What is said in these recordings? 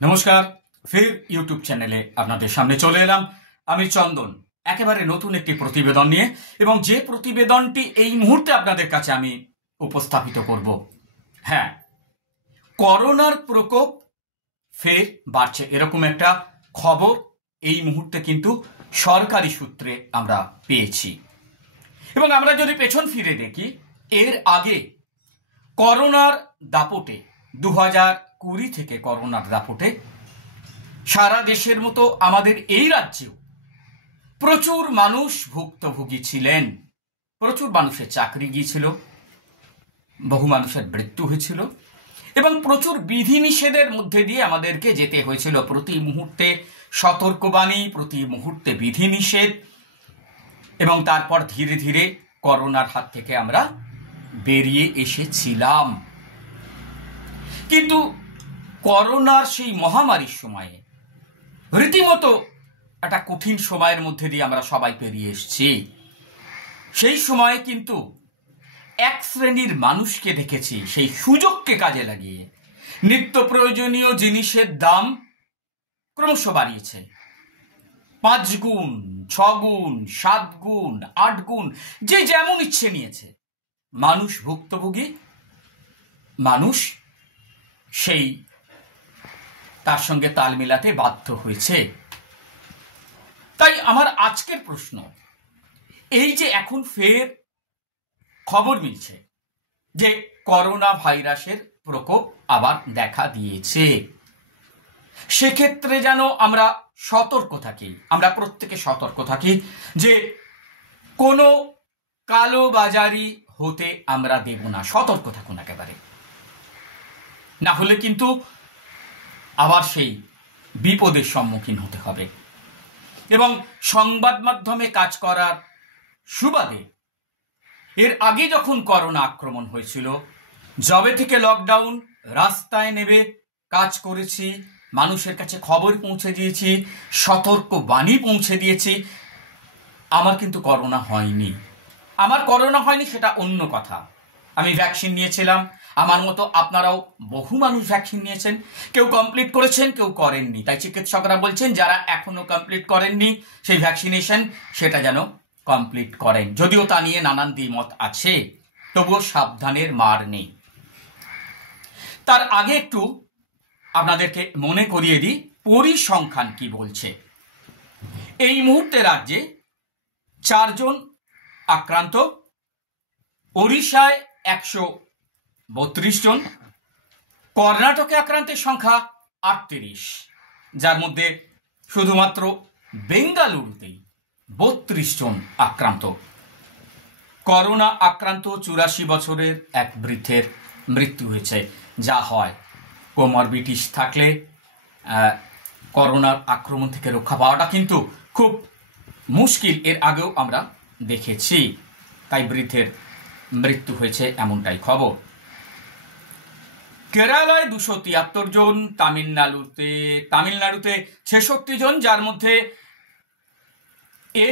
নমস্কার, ফের ইউটিউব চ্যানেলে আপনাদের সামনে চলে এলাম। আমি চন্দন, একেবারে নতুন একটি প্রতিবেদন নিয়ে, এবং যে প্রতিবেদনটি এই মুহূর্তে আপনাদের কাছে আমি উপস্থাপিত করব। হ্যাঁ, করোনার প্রকোপ ফের বাড়ছে, এরকম একটা খবর এই মুহূর্তে কিন্তু সরকারি সূত্রে আমরা পেয়েছি। এবং আমরা যদি পেছন ফিরে দেখি, এর আগে করোনার দাপটে 2020 থেকে করোনার দাপটে সারা দেশের মতো আমাদের এই রাজ্যেও প্রচুর মানুষ ভুক্তভোগী ছিলেন। প্রচুর মানুষের চাকরি গিয়েছিল, বহু মানুষের মৃত্যু হয়েছিল, এবং প্রচুর বিধিনিষেধের মধ্যে দিয়ে আমাদেরকে যেতে হয়েছিল। প্রতি মুহূর্তে সতর্কবাণী, প্রতি মুহূর্তে বিধিনিষেধ, এবং তারপর ধীরে ধীরে করোনার হাত থেকে আমরা বেরিয়ে এসেছিলাম। কিন্তু করোনার সেই মহামারীর সময়ে রীতিমতো একটা কঠিন সময়ের মধ্যে দিয়ে আমরা সবাই পেরিয়ে এসেছি। সেই সময়ে কিন্তু এক শ্রেণীর মানুষকে দেখেছি সেই সুযোগকে কাজে লাগিয়ে নিত্য প্রয়োজনীয় জিনিসের দাম ক্রমশ বাড়িয়েছে। 5 গুণ, 6 গুণ, 7 গুণ, 8 গুণ, যে যেমন ইচ্ছে নিয়েছে। মানুষ ভুক্তভোগী, মানুষ সেই তার সঙ্গে তাল মেলাতে বাধ্য হয়েছে। তাই আমার আজকের প্রশ্ন, এই যে এখন ফের খবর মিলছে যে করোনা ভাইরাসের প্রকোপ আবার দেখা দিয়েছে, সেক্ষেত্রে যেন আমরা সতর্ক থাকি, আমরা প্রত্যেকে সতর্ক থাকি যে কোনো কালোবাজারি হতে আমরা দেব না। সতর্ক থাকুন একেবারে, না হলে কিন্তু আবার সেই বিপদের সম্মুখীন হতে হবে। এবং সংবাদ মাধ্যমে কাজ করার সুবাদে এর আগে যখন করোনা আক্রমণ হয়েছিল, যবে থেকে লকডাউন, রাস্তায় নেমে কাজ করেছি, মানুষের কাছে খবর পৌঁছে দিয়েছি, সতর্ক বাণী পৌঁছে দিয়েছি। আমার কিন্তু করোনা হয়নি। আমার করোনা হয়নি সেটা অন্য কথা। আমি ভ্যাকসিন নিয়েছিলাম, আমার মতো আপনারাও বহু মানুষ ভ্যাকসিন নিয়েছেন। কেউ কমপ্লিট করেছেন, কেউ করেননি। তাই চিকিৎসকরা বলছেন যারা এখনো কমপ্লিট করেননি সেই ভ্যাকসিনেশন, সেটা যেন কমপ্লিট করেন। যদিও তা নিয়ে নানান দ্বিমত আছে, তবুও সাবধানের মার নেই। তার আগে একটু আপনাদেরকে মনে করিয়ে দিই পরিসংখ্যান কি বলছে। এই মুহূর্তে রাজ্যে 4 জন আক্রান্ত, ওড়িশায় 132 জন, কর্ণাটকে আক্রান্তের সংখ্যা 38, যার মধ্যে শুধুমাত্র বেঙ্গালুরুতেই 32 জন আক্রান্ত। করোনা আক্রান্ত 84 বছরের এক বৃদ্ধের মৃত্যু হয়েছে। যা হয়, কোমরবিটিস থাকলে করোনার আক্রমণ থেকে রক্ষা পাওয়াটা কিন্তু খুব মুশকিল, এর আগেও আমরা দেখেছি। তাই বৃদ্ধের মৃত্যু হয়েছে, এমনটাই খবর। কেরালায় 273 জন, তামিলনাড়ুতে 66 জন, যার মধ্যে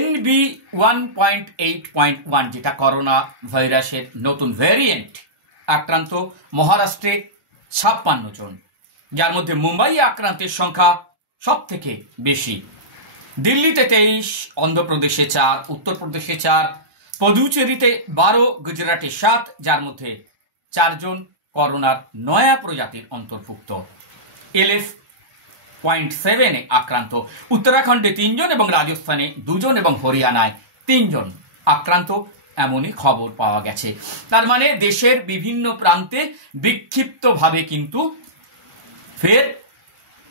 NB1.8.1 যেটা করোনা ভাইরাসের নতুন ভ্যারিয়েন্ট আক্রান্ত, মহারাষ্ট্রে 56 জন, যার মধ্যে মুম্বাই আক্রান্তের সংখ্যা সব থেকে বেশি। দিল্লিতে 23, অন্ধ্রপ্রদেশে 4, উত্তরপ্রদেশে 4, পদুচেরিতে 12, গুজরাটে 7, যার মধ্যে 4 জন করোনার নয়া প্রজাতির অন্তর্ভুক্ত। LF.7 আক্রান্ত। উত্তরাখণ্ডে 3 জন এবং রাজস্থানে 2 জন এবং হরিয়ানায় 3 জন আক্রান্ত, এমনই খবর পাওয়া গেছে। তার মানে দেশের বিভিন্ন প্রান্তে বিক্ষিপ্তভাবে কিন্তু ফের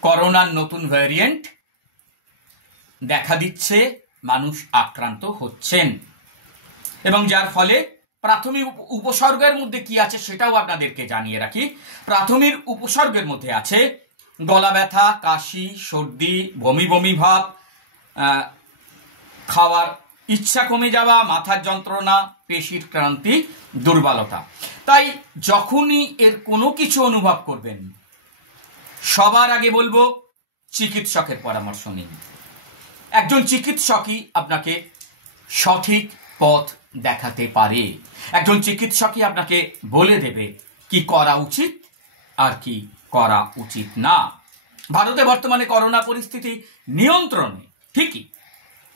করোনার নতুন ভ্যারিয়েন্ট দেখা দিচ্ছে, মানুষ আক্রান্ত হচ্ছেন, এবং যার ফলে প্রাথমিক উপসর্গের মধ্যে কি আছে সেটাও আপনাদেরকে জানিয়ে রাখি। প্রাথমিক উপসর্গের মধ্যে আছে গলা ব্যথা, কাশি, সর্দি, বমি বমি ভাব, খাওয়ার ইচ্ছা কমে যাওয়া, মাথার যন্ত্রণা, পেশির ক্লান্তি, দুর্বলতা। তাই যখনই এর কোনো কিছু অনুভব করবেন, সবার আগে বলবো চিকিৎসকের পরামর্শ নিন। একজন চিকিৎসকই আপনাকে সঠিক পথ দেখাতে পারে। একজন চিকিৎসকই আপনাকে বলে দেবে কি করা উচিত আর কি করা উচিত না। ভারতে বর্তমানে করোনা পরিস্থিতি নিয়ন্ত্রণে, ঠিকই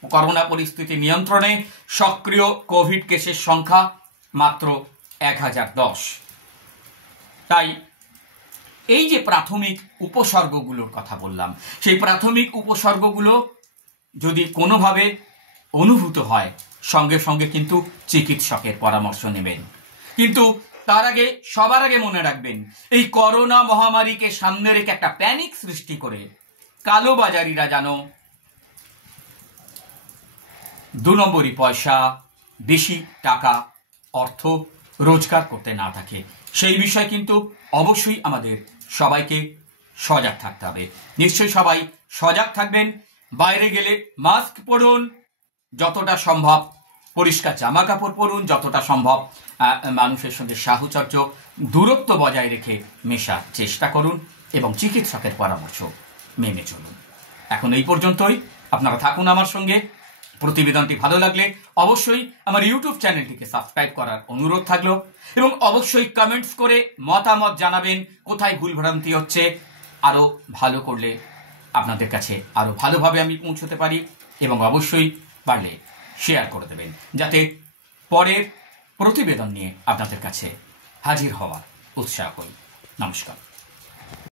করোনা পরিস্থিতি নিয়ন্ত্রণে সক্রিয় কোভিড কেসের সংখ্যা মাত্র 1010। তাই এই যে প্রাথমিক উপসর্গগুলোর কথা বললাম, সেই প্রাথমিক উপসর্গগুলো যদি কোনোভাবে অনুভূত হয়, সঙ্গে সঙ্গে কিন্তু চিকিৎসকের পরামর্শ নেবেন। কিন্তু তার আগে সবার আগে মনে রাখবেন, এই করোনা মহামারীকে সামনে রেখে একটা প্যানিক সৃষ্টি করে কালোবাজারিরা যেন 2 নম্বরই পয়সা, বেশি টাকা, অর্থ রোজগার করতে না থাকে, সেই বিষয়ে কিন্তু অবশ্যই আমাদের সবাইকে সজাগ থাকতে হবে। নিশ্চয়ই সবাই সজাগ থাকবেন। বাইরে গেলে মাস্ক পরুন, যতটা সম্ভব পরিষ্কার জামা কাপড় পরুন, যতটা সম্ভব মানুষের সঙ্গে সাহচর্য দূরত্ব বজায় রেখে মেশার চেষ্টা করুন এবং চিকিৎসকের পরামর্শ মেনে চলুন। এখন এই পর্যন্তই। আপনারা থাকুন আমার সঙ্গে। প্রতিবেদনটি ভালো লাগলে অবশ্যই আমার ইউটিউব চ্যানেলটিকে সাবস্ক্রাইব করার অনুরোধ থাকলো এবং অবশ্যই কমেন্টস করে মতামত জানাবেন কোথায় ভুলভ্রান্তি হচ্ছে, আরও ভালো করলে আপনাদের কাছে আরও ভালোভাবে আমি পৌঁছতে পারি, এবং অবশ্যই পারলে শেয়ার করে দেবেন যাতে পরের প্রতিবেদন নিয়ে আপনাদের কাছে হাজির হওয়ার উৎসাহ হই। নমস্কার।